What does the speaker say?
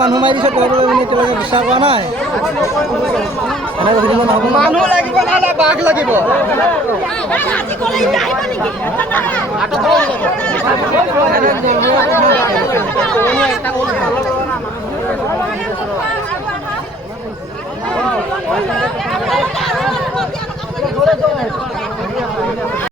মানুহ মাৰি দিছে এতিয়ালৈকে বিশ্বাস কৰা নাই মানুহ লাগিব নহলে বাঘ লাগিব